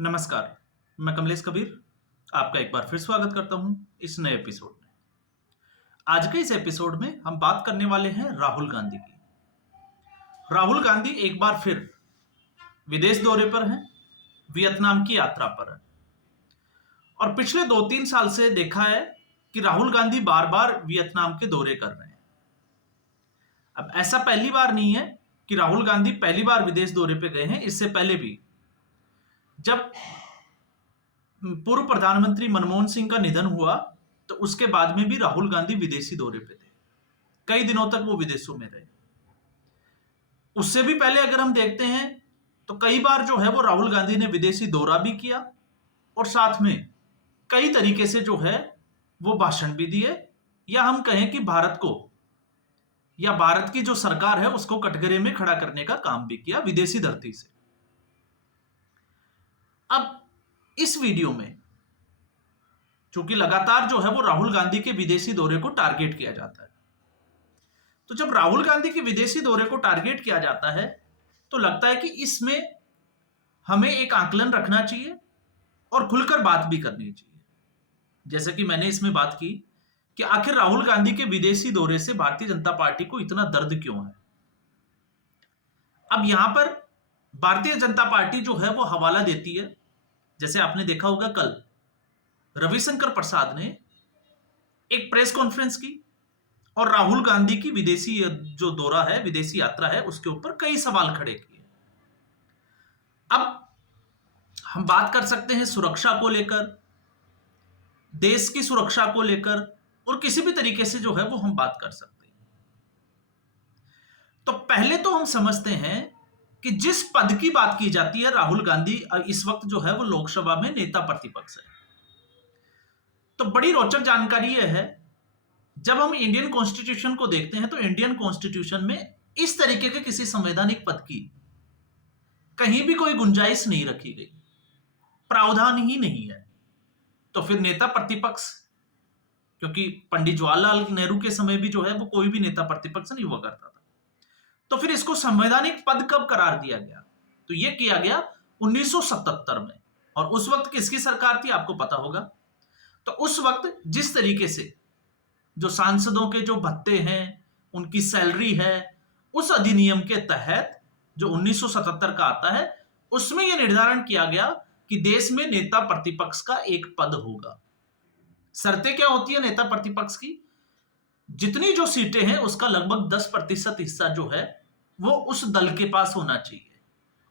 नमस्कार, मैं कमलेश कबीर आपका एक बार फिर स्वागत करता हूं इस नए एपिसोड में। आज के इस एपिसोड में हम बात करने वाले हैं राहुल गांधी की। राहुल गांधी एक बार फिर विदेश दौरे पर हैं, वियतनाम की यात्रा पर हैं और पिछले 2-3 साल से देखा है कि राहुल गांधी बार-बार वियतनाम के दौरे कर रहे हैं। अब ऐसा पहली बार नहीं है कि राहुल गांधी पहली बार विदेश दौरे पे गए हैं, इससे पहले भी जब पूर्व प्रधानमंत्री मनमोहन सिंह का निधन हुआ तो उसके बाद में भी राहुल गांधी विदेशी दौरे पे थे। कई दिनों तक वो विदेशों में रहे। उससे भी पहले अगर हम देखते हैं तो कई बार जो है वो राहुल गांधी ने विदेशी दौरा भी किया और साथ में कई तरीके से जो है वो भाषण भी दिए, या हम कहें कि भारत को या भारत की जो सरकार है उसको कटघरे में खड़ा करने का काम भी किया विदेशी धरती से। अब इस वीडियो में चूंकि लगातार जो है वो राहुल गांधी के विदेशी दौरे को टारगेट किया जाता है, तो जब राहुल गांधी के विदेशी दौरे को टारगेट किया जाता है तो लगता है कि इसमें हमें एक आकलन रखना चाहिए और खुलकर बात भी करनी चाहिए। जैसे कि मैंने इसमें बात की कि आखिर राहुल गांधी के विदेशी दौरे से भारतीय जनता पार्टी को इतना दर्द क्यों है। अब यहां पर भारतीय जनता पार्टी जो है वो हवाला देती है, जैसे आपने देखा होगा कल रविशंकर प्रसाद ने एक प्रेस कॉन्फ्रेंस की और राहुल गांधी की विदेशी जो दौरा है, विदेशी यात्रा है, उसके ऊपर कई सवाल खड़े किए। अब हम बात कर सकते हैं सुरक्षा को लेकर, देश की सुरक्षा को लेकर, और किसी भी तरीके से जो है वो हम बात कर सकते हैं। तो पहले तो हम समझते हैं कि जिस पद की बात की जाती है, राहुल गांधी इस वक्त जो है वो लोकसभा में नेता प्रतिपक्ष है। तो बड़ी रोचक जानकारी यह है, जब हम इंडियन कॉन्स्टिट्यूशन को देखते हैं तो इंडियन कॉन्स्टिट्यूशन में इस तरीके के किसी संवैधानिक पद की कहीं भी कोई गुंजाइश नहीं रखी गई, प्रावधान ही नहीं है। तो फिर नेता प्रतिपक्ष, क्योंकि पंडित जवाहरलाल नेहरू के समय भी जो है वो कोई भी नेता प्रतिपक्ष नहीं हुआ करता था, तो फिर इसको संवैधानिक पद कब करार दिया गया? तो यह किया गया 1977 में। और उस वक्त किसकी सरकार थी आपको पता होगा। तो उस वक्त जिस तरीके से जो सांसदों के जो भत्ते हैं, उनकी सैलरी है, उस अधिनियम के तहत जो 1977 का आता है, उसमें यह निर्धारण किया गया कि देश में नेता प्रतिपक्ष का एक पद होगा। शर्तें क्या होती है नेता प्रतिपक्ष की? जितनी जो सीटें हैं उसका लगभग 10% हिस्सा जो है वो उस दल के पास होना चाहिए,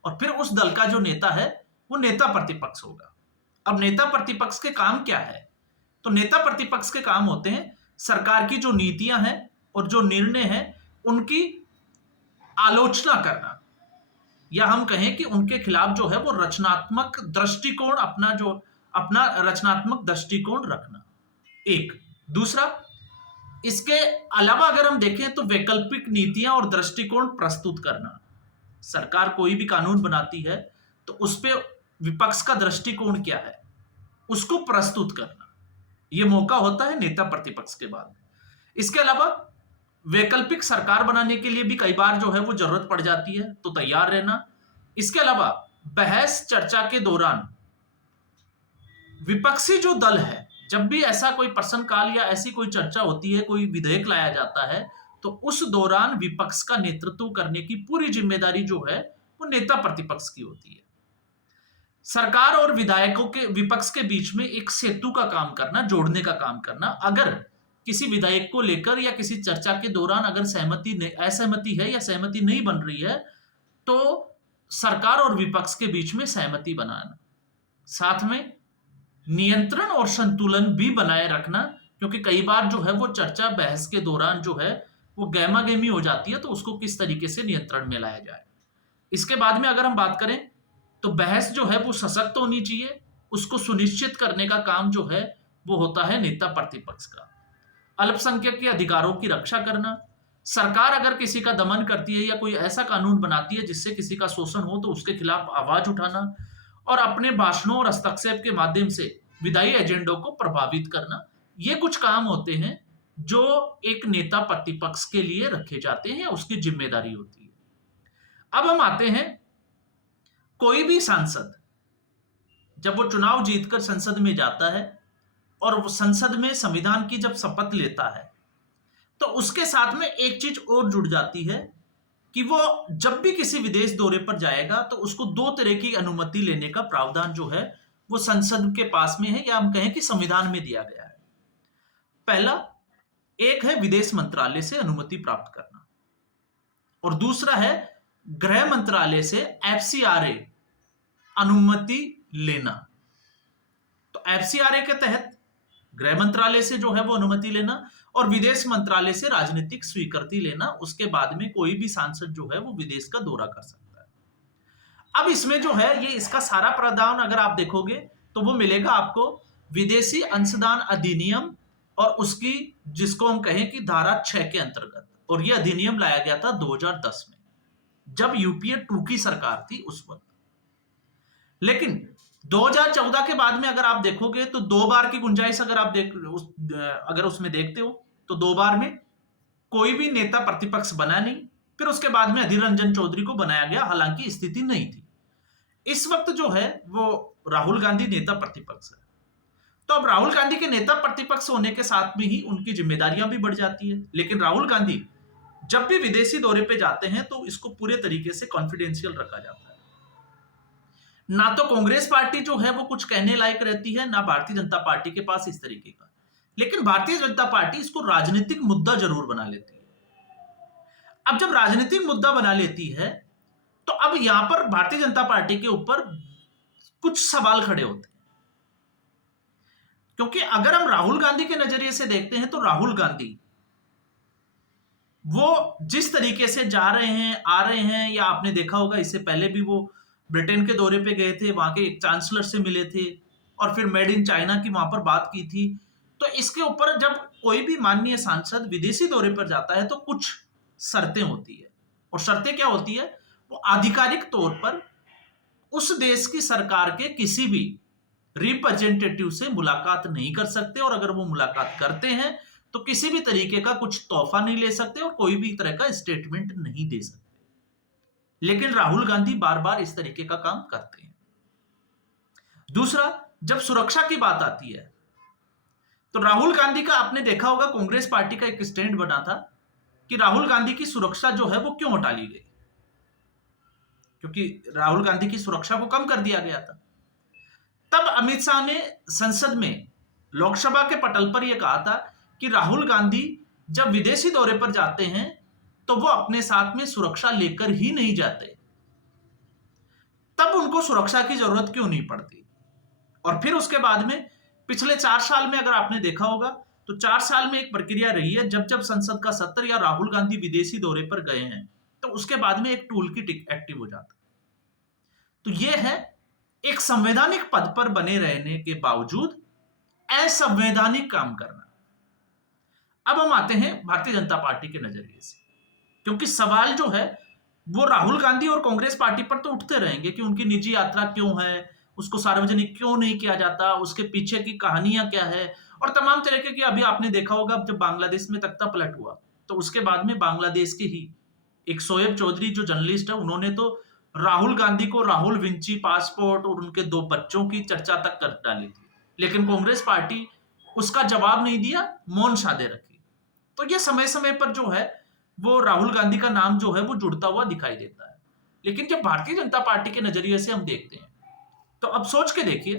और फिर उस दल का जो नेता है वो नेता प्रतिपक्ष होगा। अब नेता प्रतिपक्ष के काम क्या है? तो नेता प्रतिपक्ष के काम होते हैं सरकार की जो नीतियां हैं और जो निर्णय हैं उनकी आलोचना करना, या हम कहें कि उनके खिलाफ जो है वो रचनात्मक दृष्टिकोण, अपना रचनात्मक दृष्टिकोण रखना। एक दूसरा, इसके अलावा अगर हम देखें तो वैकल्पिक नीतियां और दृष्टिकोण प्रस्तुत करना। सरकार कोई भी कानून बनाती है तो उस पे विपक्ष का दृष्टिकोण क्या है उसको प्रस्तुत करना, यह मौका होता है नेता प्रतिपक्ष के बाद। इसके अलावा वैकल्पिक सरकार बनाने के लिए भी कई बार जो है वो जरूरत पड़ जाती है, तो तैयार रहना। इसके अलावा बहस चर्चा के दौरान विपक्षी जो दल है, जब भी ऐसा कोई प्रश्नकाल या ऐसी कोई चर्चा होती है, कोई विधेयक लाया जाता है, तो उस दौरान विपक्ष का नेतृत्व करने की पूरी जिम्मेदारी जो है वो नेता प्रतिपक्ष की होती है। सरकार और विधायकों के, विपक्ष के बीच में एक सेतु का काम करना, जोड़ने का काम करना। अगर किसी विधायक को लेकर या किसी चर्चा के दौरान अगर असहमति है या सहमति नहीं बन रही है, तो सरकार और विपक्ष के बीच में सहमति बनाना, साथ में नियंत्रण और संतुलन भी बनाए रखना, क्योंकि कई बार जो है वो चर्चा बहस के दौरान जो है वो गहमा-गहमी हो जाती है, तो उसको किस तरीके से नियंत्रण में लाया जाए। इसके बाद में अगर हम बात करें तो बहस जो है वो सशक्त होनी चाहिए, उसको सुनिश्चित करने का काम जो है वो होता है नेता प्रतिपक्ष का। अल्पसंख्यक के अधिकारों की रक्षा करना, सरकार अगर किसी का दमन करती है या कोई ऐसा कानून बनाती है जिससे किसी का शोषण हो तो उसके खिलाफ आवाज उठाना, और अपने भाषणों और हस्तक्षेप के माध्यम से विधायी एजेंडों को प्रभावित करना। ये कुछ काम होते हैं जो एक नेता प्रतिपक्ष के लिए रखे जाते हैं या उसकी जिम्मेदारी होती है। अब हम आते हैं, कोई भी सांसद जब वो चुनाव जीतकर संसद में जाता है और वो संसद में संविधान की जब शपथ लेता है, तो उसके साथ में एक चीज और जुड़ जाती है कि वो जब भी किसी विदेश दौरे पर जाएगा तो उसको दो तरह की अनुमति लेने का प्रावधान जो है वो संसद के पास में है, या हम कहें कि संविधान में दिया गया है। पहला एक है विदेश मंत्रालय से अनुमति प्राप्त करना, और दूसरा है गृह मंत्रालय से एफसीआरए अनुमति लेना। तो एफसीआरए के तहत गृह मंत्रालय से जो है वो अनुमति लेना और विदेश मंत्रालय से राजनीतिक स्वीकृति लेना, उसके बाद में कोई भी सांसद जो है वो विदेश का दौरा कर सकता है। अब इसमें जो है ये इसका सारा प्रावधान अगर आप देखोगे तो वो मिलेगा आपको विदेशी अंशदान अधिनियम और उसकी जिसको हम कहें कि धारा 6 के अंतर्गत, और ये अधिनियम लाया गया था 2010 में जब यूपीए 2 की सरकार थी उस वक्त। लेकिन 2014 के बाद में अगर आप देखोगे तो दो बार की गुंजाइश अगर आप अगर उसमें देखते हो तो दो बार में कोई भी नेता प्रतिपक्ष बना नहीं, फिर उसके बाद में अधीर रंजन चौधरी को बनाया गया, हालांकि स्थिति नहीं थी। इस वक्त जो है वो राहुल गांधी नेता प्रतिपक्ष है। तो अब राहुल गांधी के नेता प्रतिपक्ष होने के साथ में ही उनकी जिम्मेदारियां भी बढ़ जाती है। लेकिन राहुल गांधी जब भी विदेशी दौरे पे जाते हैं तो इसको पूरे तरीके से कॉन्फिडेंशियल रखा जाता है। ना तो कांग्रेस पार्टी जो है वो कुछ कहने लायक रहती है, ना भारतीय जनता पार्टी के पास इस तरीके का। लेकिन भारतीय जनता पार्टी इसको राजनीतिक मुद्दा जरूर बना लेती है। अब जब राजनीतिक मुद्दा बना लेती है तो अब यहां पर भारतीय जनता पार्टी के ऊपर कुछ सवाल खड़े होते हैं, क्योंकि अगर हम राहुल गांधी के नजरिए से देखते हैं तो राहुल गांधी वो जिस तरीके से जा रहे हैं आ रहे हैं, या आपने देखा होगा इससे पहले भी वो ब्रिटेन के दौरे पे गए थे, वहां के एक चांसलर से मिले थे और फिर मेड इन चाइना की वहां पर बात की थी। तो इसके ऊपर जब कोई भी माननीय सांसद विदेशी दौरे पर जाता है तो कुछ शर्तें होती है, और शर्तें क्या होती है, वो आधिकारिक तौर पर उस देश की सरकार के किसी भी रिप्रेजेंटेटिव से मुलाकात नहीं कर सकते, और अगर वो मुलाकात करते हैं तो किसी भी तरीके का कुछ तोहफा नहीं ले सकते और कोई भी तरह का स्टेटमेंट नहीं दे सकते। लेकिन राहुल गांधी बार बार इस तरीके का काम करते हैं। दूसरा, जब सुरक्षा की बात आती है तो राहुल गांधी का आपने देखा होगा कांग्रेस पार्टी का एक स्टैंड बना था कि राहुल गांधी की सुरक्षा जो है वो क्यों हटा ली गई, क्योंकि राहुल गांधी की सुरक्षा को कम कर दिया गया था। तब अमित शाह ने संसद में लोकसभा के पटल पर यह कहा था कि राहुल गांधी जब विदेशी दौरे पर जाते हैं तो वो अपने साथ में सुरक्षा लेकर ही नहीं जाते, तब उनको सुरक्षा की जरूरत क्यों नहीं पड़ती। और फिर उसके बाद में पिछले 4 साल में अगर आपने देखा होगा तो 4 साल में एक प्रक्रिया रही है, जब जब संसद का सत्र या राहुल गांधी विदेशी दौरे पर गए हैं तो उसके बाद में एक टूल किट एक्टिव हो जाता। तो यह है एक संवैधानिक पद पर बने रहने के बावजूद असंवैधानिक काम करना। अब हम आते हैं भारतीय जनता पार्टी के नजरिए से, क्योंकि सवाल जो है वो राहुल गांधी और कांग्रेस पार्टी पर तो उठते रहेंगे कि उनकी निजी यात्रा क्यों है, उसको सार्वजनिक क्यों नहीं किया जाता, उसके पीछे की कहानियां क्या है, और तमाम तरीके की। अभी आपने देखा होगा जब बांग्लादेश में तख्ता पलट हुआ तो उसके बाद में बांग्लादेश के ही एक शोएब चौधरी जो जर्नलिस्ट है, उन्होंने तो राहुल गांधी को राहुल विंची पासपोर्ट और उनके 2 बच्चों की चर्चा तक कर डाली थी, लेकिन कांग्रेस पार्टी उसका जवाब नहीं दिया, मौन साधे रखी। तो ये समय समय पर जो है वो राहुल गांधी का नाम जो है वो जुड़ता हुआ दिखाई देता है। लेकिन जब भारतीय जनता पार्टी के नजरिए से हम देखते हैं तो अब सोच के देखिए,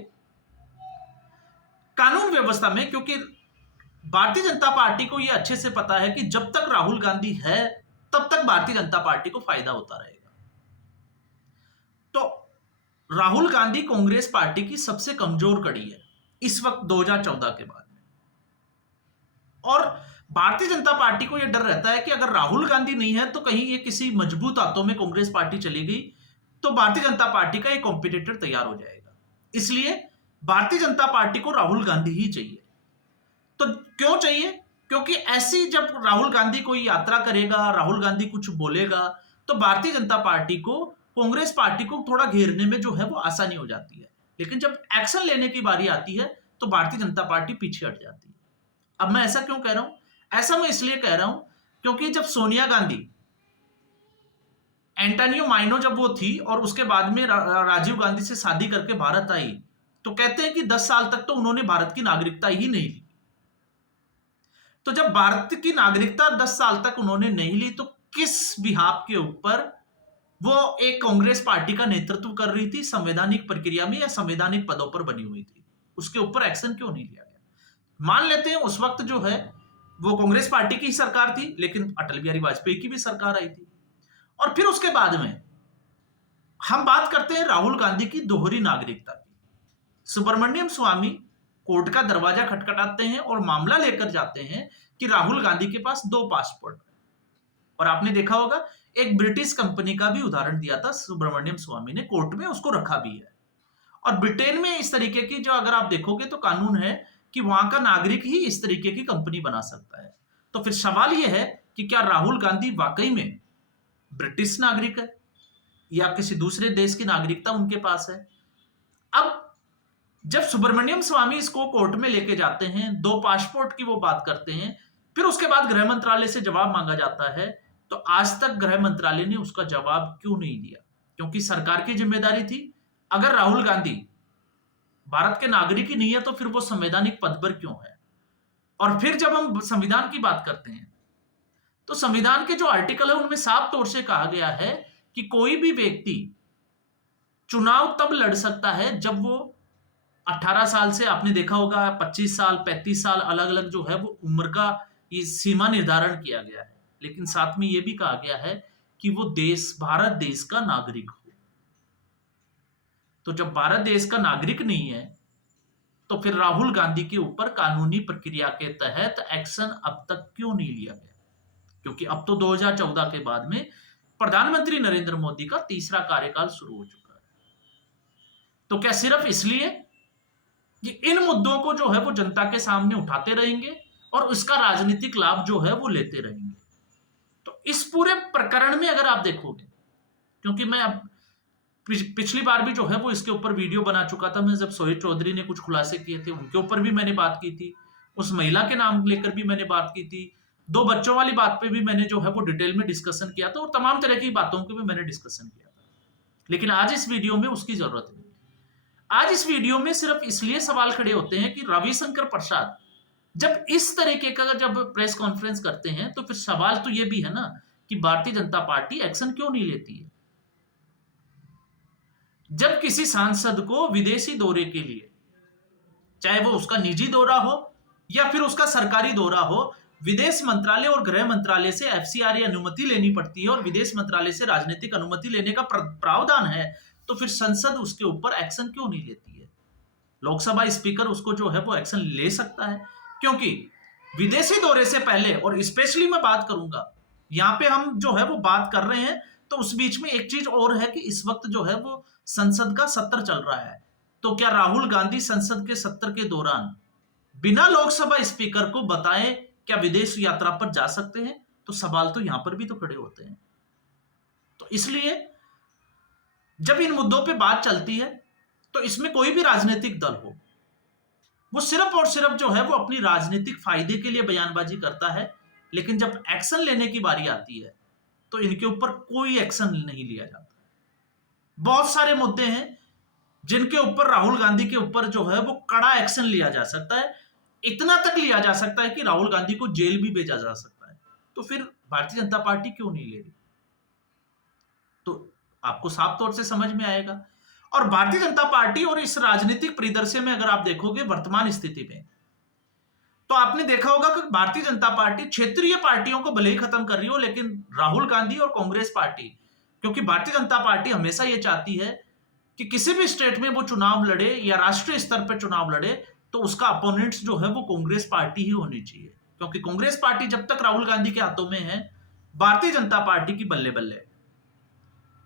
कानून व्यवस्था में, क्योंकि भारतीय जनता पार्टी को यह अच्छे से पता है कि जब तक राहुल गांधी है तब तक भारतीय जनता पार्टी को फायदा होता रहेगा। तो राहुल गांधी कांग्रेस पार्टी की सबसे कमजोर कड़ी है इस वक्त 2014 के बाद में, और भारतीय जनता पार्टी को यह डर रहता है कि अगर राहुल गांधी नहीं है तो कहीं ये किसी मजबूत हाथों में कांग्रेस पार्टी चली गई तो भारतीय जनता पार्टी का एक कॉम्पिटिटर तैयार हो जाएगा। इसलिए भारतीय जनता पार्टी को राहुल गांधी ही चाहिए। तो क्यों चाहिए? क्योंकि ऐसी जब राहुल गांधी कोई यात्रा करेगा, राहुल गांधी कुछ बोलेगा, तो भारतीय जनता पार्टी को कांग्रेस पार्टी को थोड़ा घेरने में जो है वो आसानी हो जाती है। लेकिन जब एक्शन लेने की बारी आती है तो भारतीय जनता पार्टी पीछे हट जाती है। अब मैं ऐसा क्यों कह रहा हूं? ऐसा मैं इसलिए कह रहा हूं क्योंकि जब सोनिया गांधी एंटोनियो माइनो जब वो थी और उसके बाद में राजीव गांधी से शादी करके भारत आई, तो कहते हैं कि 10 साल तक तो उन्होंने भारत की नागरिकता ही नहीं ली। तो जब भारत की नागरिकता 10 साल तक उन्होंने नहीं ली, तो किस बिहाफ के ऊपर वो एक कांग्रेस पार्टी का नेतृत्व कर रही थी संवैधानिक प्रक्रिया में या संवैधानिक पदों पर बनी हुई थी, उसके ऊपर एक्शन क्यों नहीं लिया गया? मान लेते हैं उस वक्त जो है वो कांग्रेस पार्टी की सरकार थी, लेकिन अटल बिहारी वाजपेयी की भी सरकार आई थी। और फिर उसके बाद में हम बात करते हैं राहुल गांधी की दोहरी नागरिकता की। सुब्रमण्यम स्वामी कोर्ट का दरवाजा खटखटाते हैं और मामला लेकर जाते हैं कि राहुल गांधी के पास 2 पासपोर्ट। और आपने देखा होगा एक ब्रिटिश कंपनी का भी उदाहरण दिया था सुब्रमण्यम स्वामी ने, कोर्ट में उसको रखा भी है। और ब्रिटेन में इस तरीके की जो अगर आप देखोगे तो कानून है कि वहां का नागरिक ही इस तरीके की कंपनी बना सकता है। तो फिर सवाल यह है कि क्या राहुल गांधी वाकई में ब्रिटिश नागरिक है या किसी दूसरे देश की नागरिकता उनके पास है? अब जब सुब्रमण्यम स्वामी इसको कोर्ट में लेके जाते हैं, 2 पासपोर्ट की वो बात करते हैं, फिर उसके बाद गृह मंत्रालय से जवाब मांगा जाता है, तो आज तक गृह मंत्रालय ने उसका जवाब क्यों नहीं दिया? क्योंकि सरकार की जिम्मेदारी थी। अगर राहुल गांधी भारत के नागरिक ही नहीं है तो फिर वो संवैधानिक पद पर क्यों है? और फिर जब हम संविधान की बात करते हैं, तो संविधान के जो आर्टिकल है उनमें साफ तौर से कहा गया है कि कोई भी व्यक्ति चुनाव तब लड़ सकता है जब वो 18 साल से, आपने देखा होगा 25 साल 35 साल अलग अलग जो है वो उम्र का ये सीमा निर्धारण किया गया है, लेकिन साथ में ये भी कहा गया है कि वो देश भारत देश का नागरिक हो। तो जब भारत देश का नागरिक नहीं है तो फिर राहुल गांधी के ऊपर कानूनी प्रक्रिया के तहत एक्शन अब तक क्यों नहीं लिया गया? क्योंकि अब तो 2014 के बाद में प्रधानमंत्री नरेंद्र मोदी का तीसरा कार्यकाल शुरू हो चुका है। तो क्या सिर्फ इसलिए कि इन मुद्दों को जो है वो जनता के सामने उठाते रहेंगे और उसका राजनीतिक लाभ जो है वो लेते रहेंगे? तो इस पूरे प्रकरण में अगर आप देखोगे, क्योंकि मैं अब पिछली बार भी जो है वो इसके ऊपर वीडियो बना चुका था, मैं जब सोहेल चौधरी ने कुछ खुलासे किए थे उनके ऊपर भी मैंने बात की थी, उस महिला के नाम लेकर भी मैंने बात की थी, 2 बच्चों वाली बात पे भी मैंने जो है वो डिटेल में डिस्कशन किया था और तमाम तरह की बातों के भी मैंने डिस्कशन किया था। लेकिन आज इस वीडियो में उसकी जरूरत नहीं। आज इस वीडियो में सिर्फ इसलिए सवाल खड़े होते हैं कि रविशंकर प्रसाद जब इस तरीके का जब प्रेस कॉन्फ्रेंस करते हैं तो फिर सवाल तो ये भी है ना कि भारतीय जनता पार्टी एक्शन क्यों नहीं लेती है? जब किसी सांसद को विदेशी दौरे के लिए, चाहे वो उसका निजी दौरा हो या फिर उसका सरकारी दौरा हो, विदेश मंत्रालय और गृह मंत्रालय से एफसीआर अनुमति लेनी पड़ती है और विदेश मंत्रालय से राजनीतिक अनुमति लेने का प्रावधान है, तो फिर संसद उसके ऊपर एक्शन क्यों नहीं लेती है? लोकसभा स्पीकर उसको जो है वो एक्शन ले सकता है, क्योंकि विदेशी दौरे से पहले, और स्पेशली मैं बात करूंगा यहां पे हम जो है वो बात कर रहे हैं, तो उस बीच में एक चीज और है कि इस वक्त जो है वो संसद का सत्र चल रहा है। तो क्या राहुल गांधी संसद के सत्र के दौरान बिना लोकसभा स्पीकर को बताए क्या विदेश यात्रा पर जा सकते हैं? तो सवाल तो यहां पर भी तो खड़े होते हैं। तो इसलिए जब इन मुद्दों पे बात चलती है तो इसमें कोई भी राजनीतिक दल हो, वो सिर्फ और सिर्फ जो है वो अपनी राजनीतिक फायदे के लिए बयानबाजी करता है, लेकिन जब एक्शन लेने की बारी आती है तो इनके ऊपर कोई एक्शन नहीं लिया जाता। बहुत सारे मुद्दे हैं जिनके ऊपर राहुल गांधी के ऊपर जो है वो कड़ा एक्शन लिया जा सकता है, इतना तक लिया जा सकता है कि राहुल गांधी को जेल भी भेजा जा सकता है। तो फिर भारतीय जनता पार्टी क्यों नहीं ले रही? तो आपको साफ तौर से समझ में आएगा। और भारतीय जनता पार्टी और इस राजनीतिक परिदृश्य में अगर आप देखोगे वर्तमान स्थिति में, तो आपने देखा होगा कि भारतीय जनता पार्टी क्षेत्रीय पार्टियों को भले ही खत्म कर रही हो, लेकिन राहुल गांधी और कांग्रेस पार्टी, क्योंकि भारतीय जनता पार्टी हमेशा यह चाहती है कि किसी भी स्टेट में वो चुनाव लड़े या राष्ट्रीय स्तर पर चुनाव लड़े तो उसका अपोनेंट्स जो है वो कांग्रेस पार्टी ही होनी चाहिए, क्योंकि कांग्रेस पार्टी जब तक राहुल गांधी के हाथों में है, भारतीय जनता पार्टी की बल्ले बल्ले।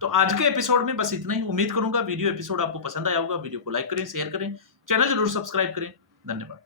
तो आज के एपिसोड में बस इतना ही। उम्मीद करूंगा वीडियो एपिसोड आपको पसंद आया होगा। वीडियो को लाइक करें, शेयर करें, चैनल जरूर सब्सक्राइब करें। धन्यवाद।